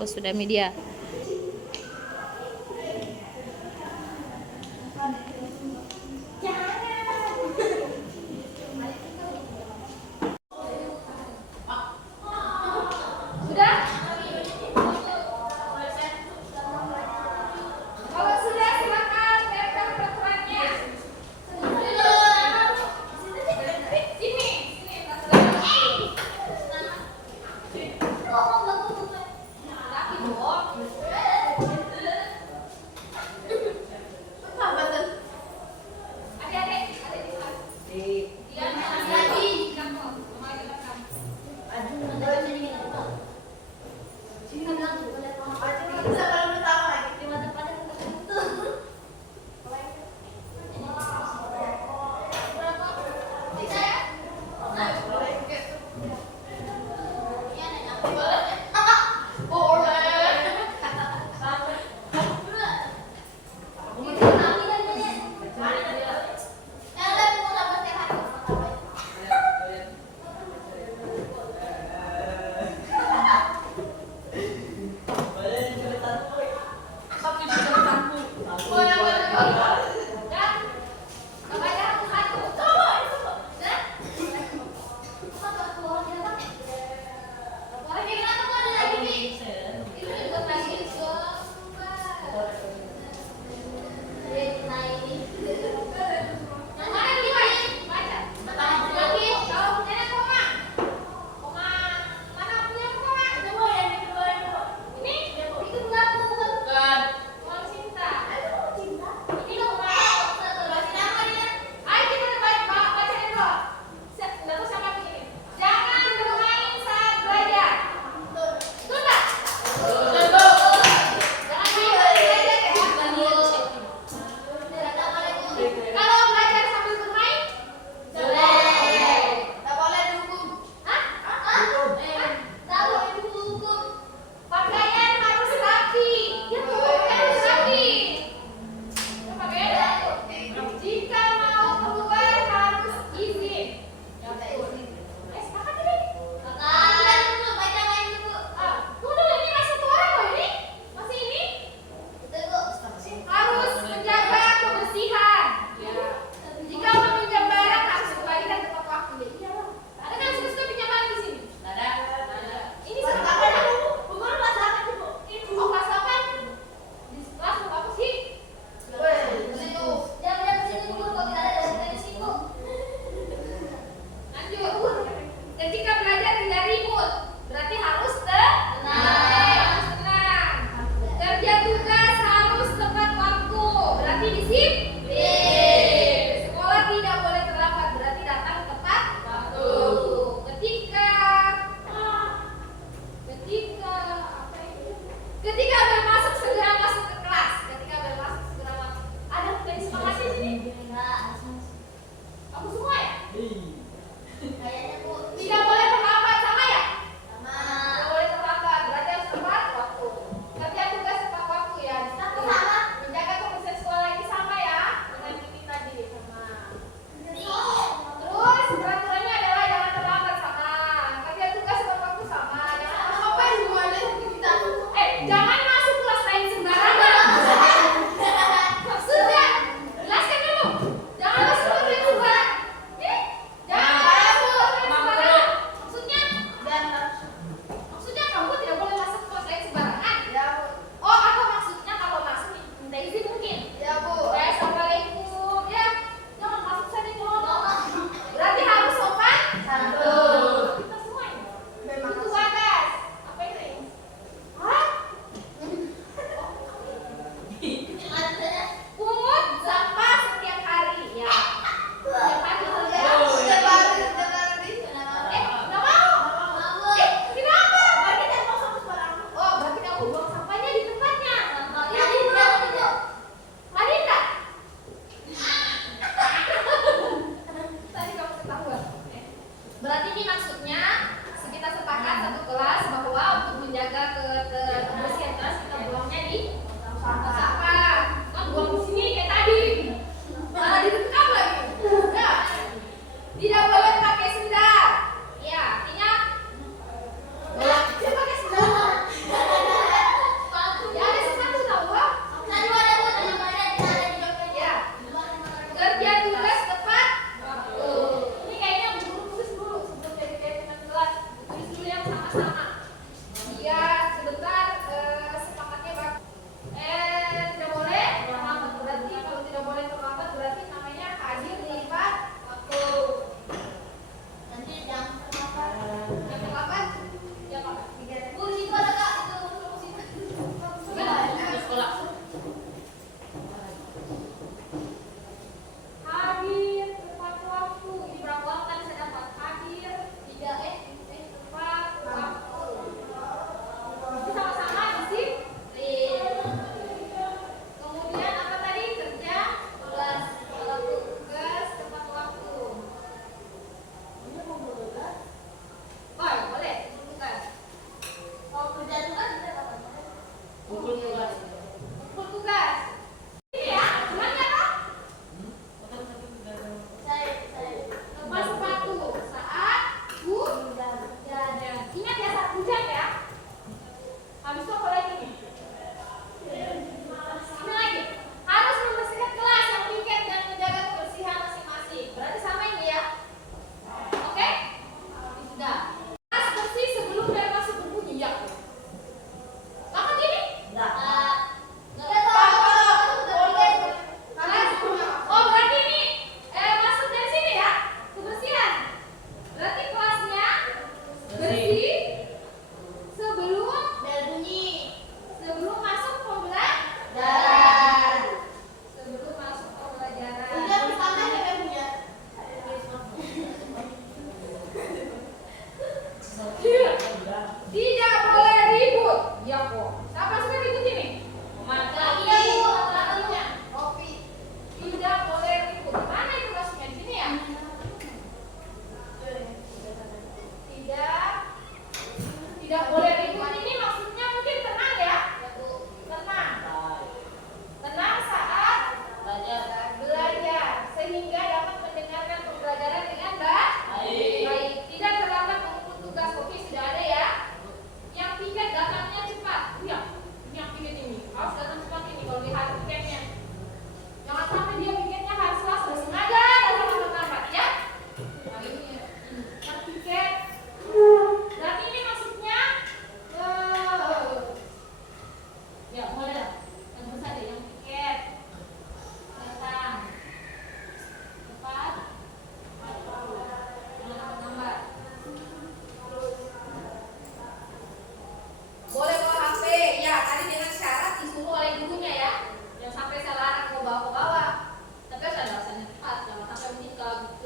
Oh, sudah media. Sudah? Kalau sudah silakan siapkan peraturannya. Sini peraturannya. Laki dong. Adik-adik di kelas. Dia lagi kamu. Mama belakang. Jangan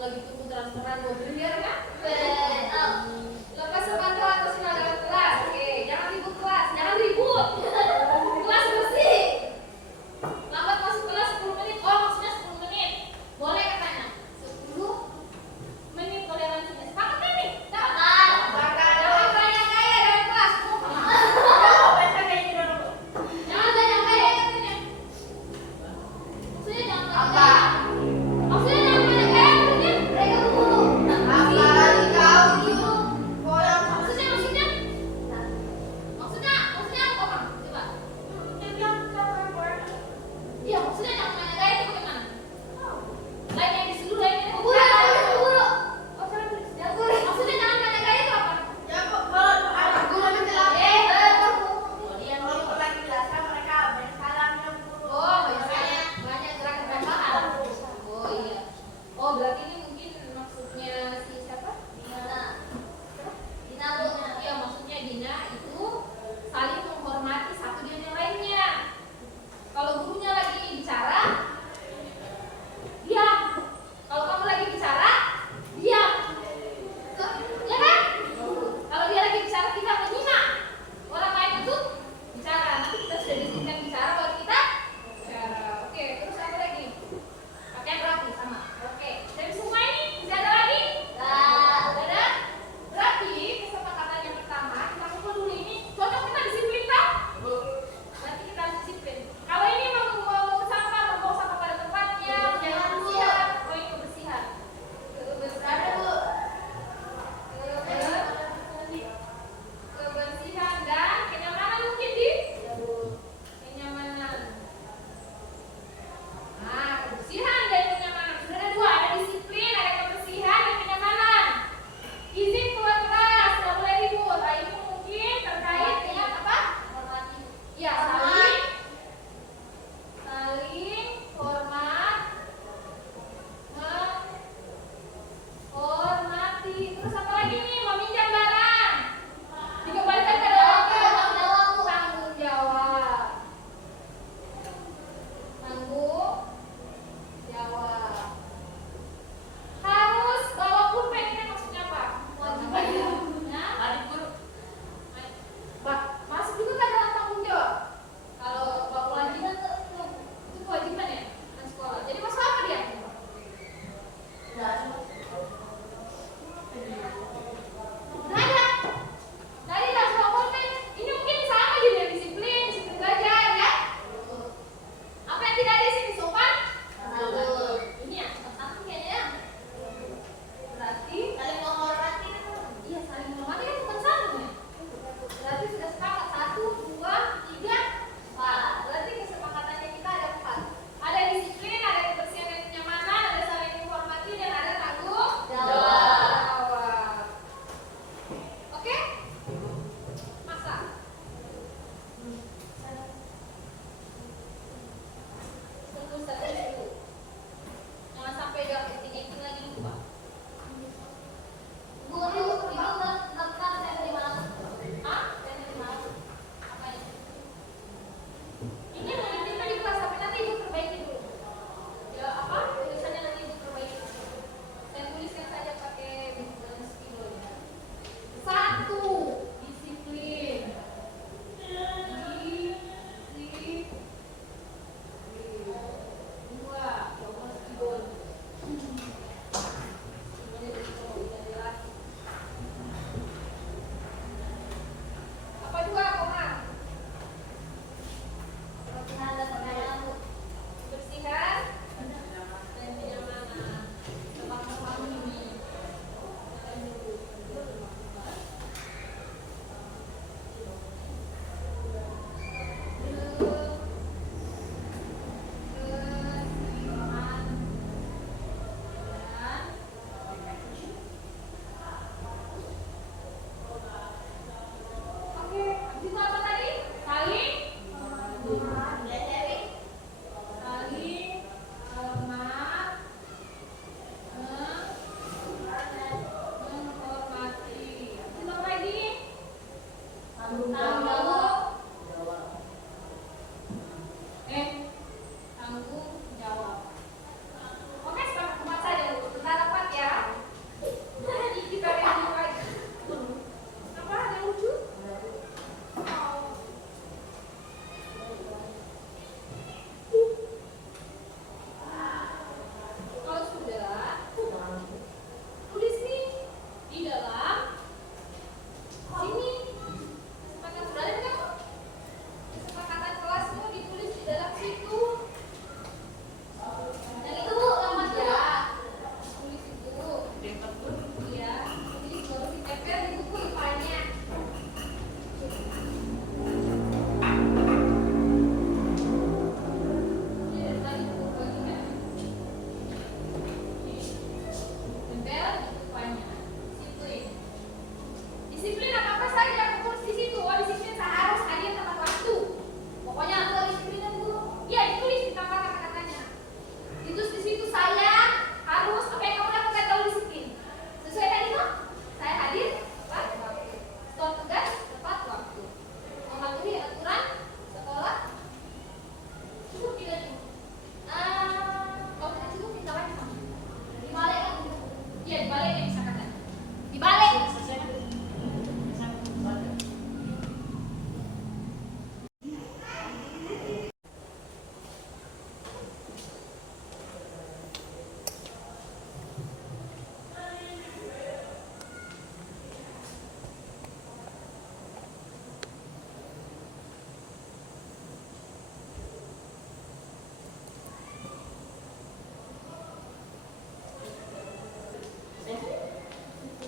lagi tunggu transferan buat bener kan? Lepas sepatu atau sandal dalam kelas. Oke, jangan ribut kelas, jangan ribut. Kelas bersih. Lambat masuk kelas 10 menit. Oh, maksudnya 10 menit. Boleh katanya. 10 menit toleransinya. Sepakat kan nih? Sepakat. Jangan banyak gaya dalam kelas. Jangan banyak gaya katanya. Maksudnya jangan banyak gaya. Maksudnya jangan banyak gaya maksudnya. Mereka dulu.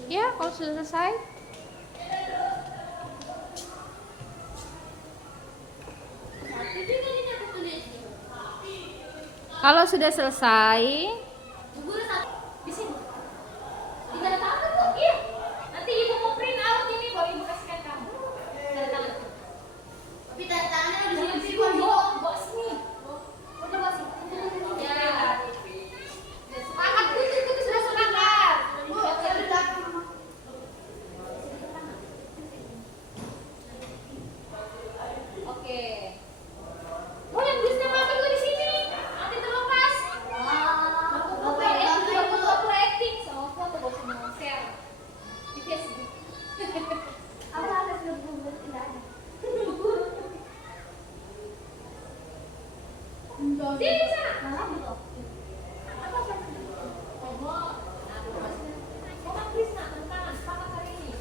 Ya, kalau sudah selesai. Kalau sudah selesai, di sini. Tinggal ada tangan Bu. Iya. Nanti Ibu mau print out ini baru Ibu kasihkan kamu. Tanda tangan. Tapi tanda tangannya di sini Bu. Bawa sini. Udah bawa sini. Ya. Sepakat putus sudah sepakat. Bu, sudah. Oke. Oh, yang tulisnya apa juga di sini? Nanti terlepas. Aku acting sama foto bos mau share di Facebook. Apa ada belum tidak ada. Sini sana. Mana gitu? Apa sih? Mama Krisna tentang apa hari ini?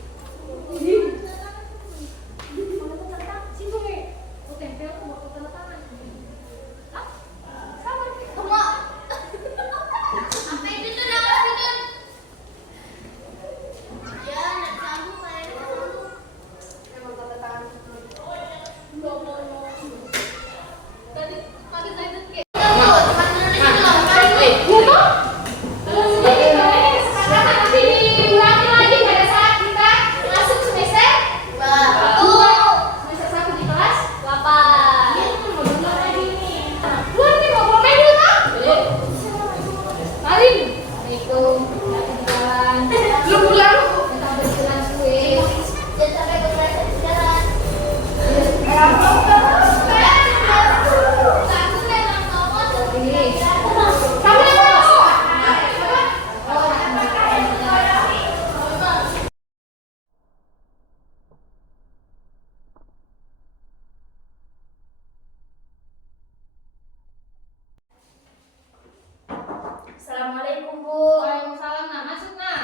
Assalamualaikum Bu. Waalaikumsalam. Nah, masuk nah.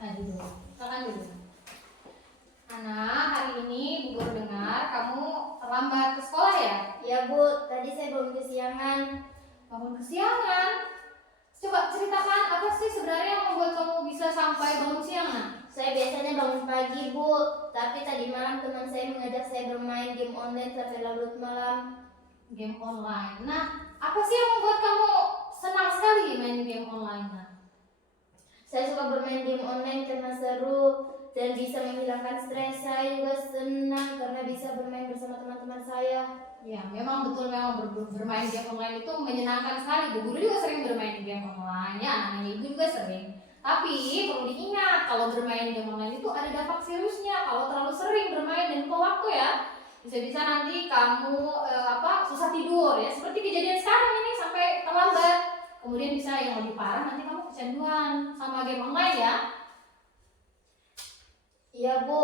Dulu. Silakan dulu. Ana, hari ini Bu Guru dengar kamu terlambat ke sekolah ya? Ya Bu, tadi saya bangun kesiangan. Bangun kesiangan. Coba ceritakan apa sih sebenarnya yang membuat kamu bisa sampai bangun siang, Nah? Saya biasanya bangun pagi Bu, tapi tadi malam teman saya mengajak saya bermain game online sampai larut malam. Game online. Nah, apa sih yang membuat kamu senang sekali main game online, Nah? Saya suka bermain game online karena seru dan bisa menghilangkan stres. Saya juga senang karena bisa bermain bersama teman-teman saya. Ya, memang betul memang bermain game online itu menyenangkan sekali. Bu Guru juga sering bermain game online, ya anak-anak Ibu juga sering. Tapi perlu diingat kalau bermain game online itu ada dampak seriusnya kalau terlalu sering bermain dan lupa waktu ya. Bisa-bisa nanti kamu susah tidur ya, seperti kejadian sekarang ini sampai terlambat. Kemudian bisa yang lebih parah nanti kamu kecanduan sama game online ya. Iya Bu,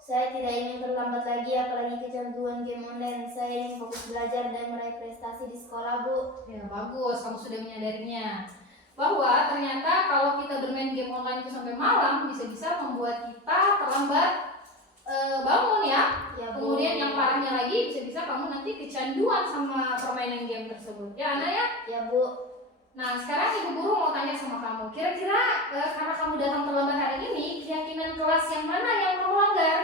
saya tidak ingin terlambat lagi apalagi kecanduan game online. Saya ingin fokus belajar dan meraih prestasi di sekolah Bu. Ya bagus, kamu sudah menyadarinya bahwa ternyata kalau kita bermain game online itu sampai malam bisa-bisa membuat kita terlambat bangun ya. Ya Bu. Kemudian yang parahnya lagi bisa-bisa kamu nanti kecanduan sama permainan game tersebut. Ya Ana ya? Ya Bu. Nah sekarang Ibu Guru mau tanya sama kamu, kira-kira karena kamu datang terlambat hari ini, keyakinan kelas yang mana yang kamu langgar?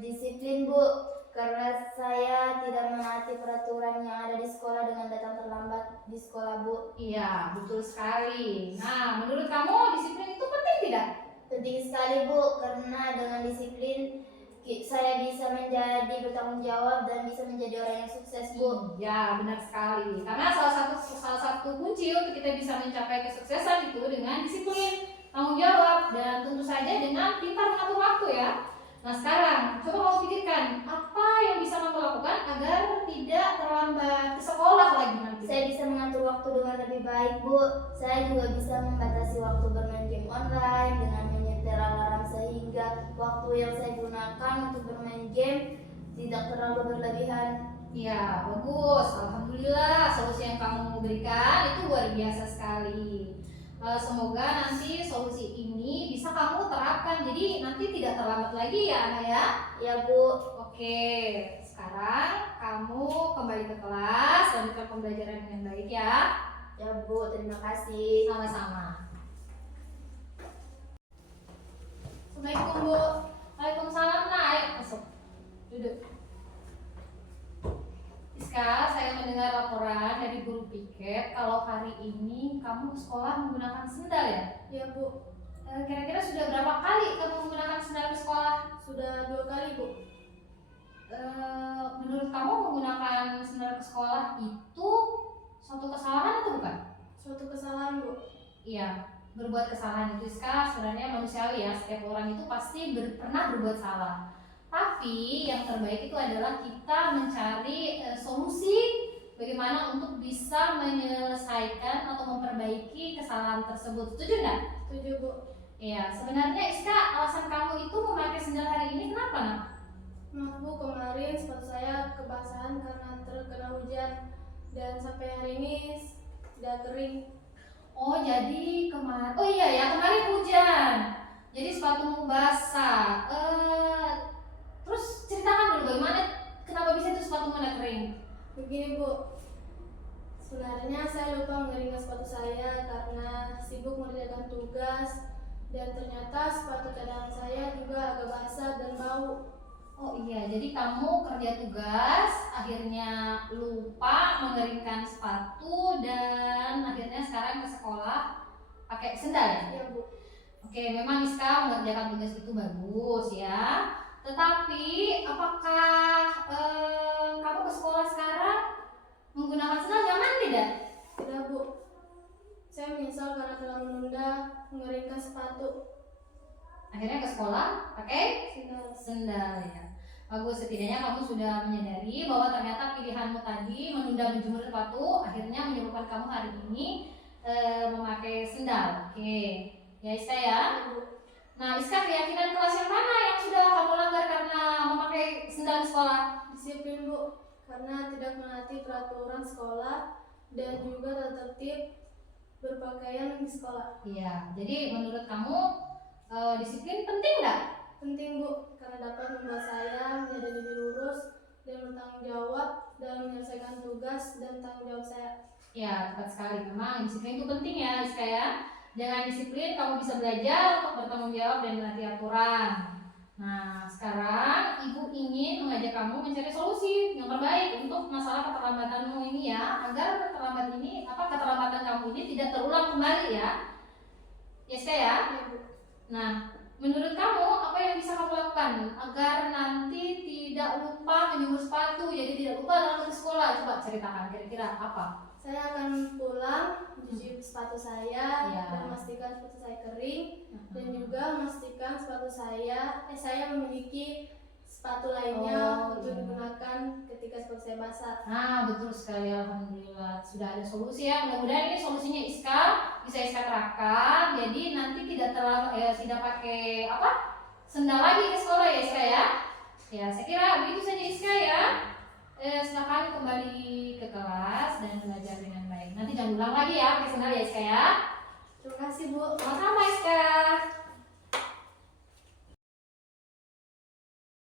Disiplin Bu, karena saya tidak menaati peraturan yang ada di sekolah dengan datang terlambat di sekolah Bu. Iya betul sekali. Nah menurut kamu disiplin itu penting tidak? Penting sekali Bu, karena dengan disiplin saya bisa menjadi bertanggung jawab dan bisa menjadi orang yang sukses Bu. Ya benar sekali. Karena salah satu kunci untuk kita bisa mencapai kesuksesan itu dengan disiplin, tanggung jawab, dan tentu saja dengan pintar mengatur waktu ya. Nah sekarang coba kamu pikirkan apa yang bisa kamu lakukan agar tidak terlambat ke sekolah lagi nanti. Saya bisa mengatur waktu dengan lebih baik Bu. Saya juga bisa membatasi waktu bermain game online dengan menyetel alarm sehingga waktu yang saya gunakan untuk bermain game tidak terlalu berlebihan. Ya bagus, alhamdulillah solusi yang kamu berikan itu luar biasa sekali. Semoga nanti solusi ini bisa kamu terapkan jadi nanti tidak terlambat lagi ya Ana ya. Ya Bu. Oke, sekarang kamu kembali ke kelas, lanjutkan pembelajaran dengan baik ya. Ya Bu, terima kasih. Sama-sama. Iya Bu, Kira-kira sudah berapa kali kamu menggunakan sendal ke sekolah? sudah 2 kali Bu. Menurut kamu menggunakan sendal ke sekolah itu suatu kesalahan atau bukan? Suatu kesalahan Bu. Iya, berbuat kesalahan itu sebenarnya manusiawi ya. Setiap orang itu pasti pernah berbuat salah. Tapi yang terbaik itu adalah kita mencari solusi bagaimana untuk bisa menyelesaikan atau memperbaiki kesalahan tersebut. Setuju nggak? Setuju Bu. Iya, sebenarnya Iska, alasan kamu itu memakai sendal hari ini kenapa, nak? Maaf Bu, kemarin sepatu saya kebasahan karena terkena hujan dan sampai hari ini tidak kering. Oh, jadi kemarin, oh iya ya, kemarin hujan. Jadi sepatumu basah. Terus ceritakan dulu bagaimana, kenapa bisa itu sepatu mana kering? Begini Bu, sebenarnya saya lupa mengeringkan sepatu saya karena sibuk mengerjakan tugas dan ternyata sepatu cadangan saya juga agak basah dan bau. Oh iya, jadi kamu kerja tugas, akhirnya lupa mengeringkan sepatu dan akhirnya sekarang ke sekolah pakai sendal ya? Iya Bu. Oke, memang Iska mengerjakan tugas itu bagus ya. Tetapi apakah kamu ke sekolah sekarang menggunakan sendal nyaman tidak? Tidak Bu, saya menyesal karena telah menunda mengeringkan sepatu. Akhirnya ke sekolah pakai Sendal. sendal ya. Bagus, setidaknya kamu sudah menyadari bahwa ternyata pilihanmu tadi menunda menjemur sepatu akhirnya menyebabkan kamu hari ini memakai sendal. Oke, ya Iska ya. Iya Bu. Nah Iska, keyakinan kelas yang mana yang sudah kamu langgar karena memakai sendal di sekolah? Disiplin Bu, karena tidak menaati peraturan sekolah dan juga tata tertib berpakaian di sekolah. Iya, jadi menurut kamu disiplin penting nggak? Penting Bu, karena dapat membuat saya menjadi lebih lurus dan bertanggung jawab dalam menyelesaikan tugas dan tanggung jawab saya. Ya, tepat sekali. Memang disiplin itu penting ya, Iska ya. Dengan disiplin kamu bisa belajar untuk bertanggung jawab dan menaati aturan. Nah, sekarang Ibu ingin mengajak kamu mencari solusi yang terbaik untuk masalah keterlambatanmu ini ya, agar keterlambatan kamu ini tidak terulang kembali ya. Ya, Iska ya. Iya Bu. Nah, menurut kamu apa yang bisa kamu lakukan agar nanti tidak lupa menjemur sepatu, jadi tidak lupa dalam ke sekolah? Coba ceritakan kira-kira apa? Saya akan pulang mencuci sepatu saya Iya. dan memastikan sepatu saya kering dan juga memastikan saya memiliki sepatu lainnya Oh, untuk iya. digunakan ketika sepatu saya basah. Nah, betul sekali, alhamdulillah sudah ada solusi ya. Mudah-mudahan ini solusinya Iska bisa Iska terapkan. Jadi nanti tidak pakai sendal lagi ke sekolah ya Iska ya. Ya, saya kira begitu saja Iska ya. Silakan kembali ke kelas dan belajar dengan baik. Nanti jangan ulang lagi ya pakai sendal ya Iska ya. Terima kasih Bu. Sama-sama Iska.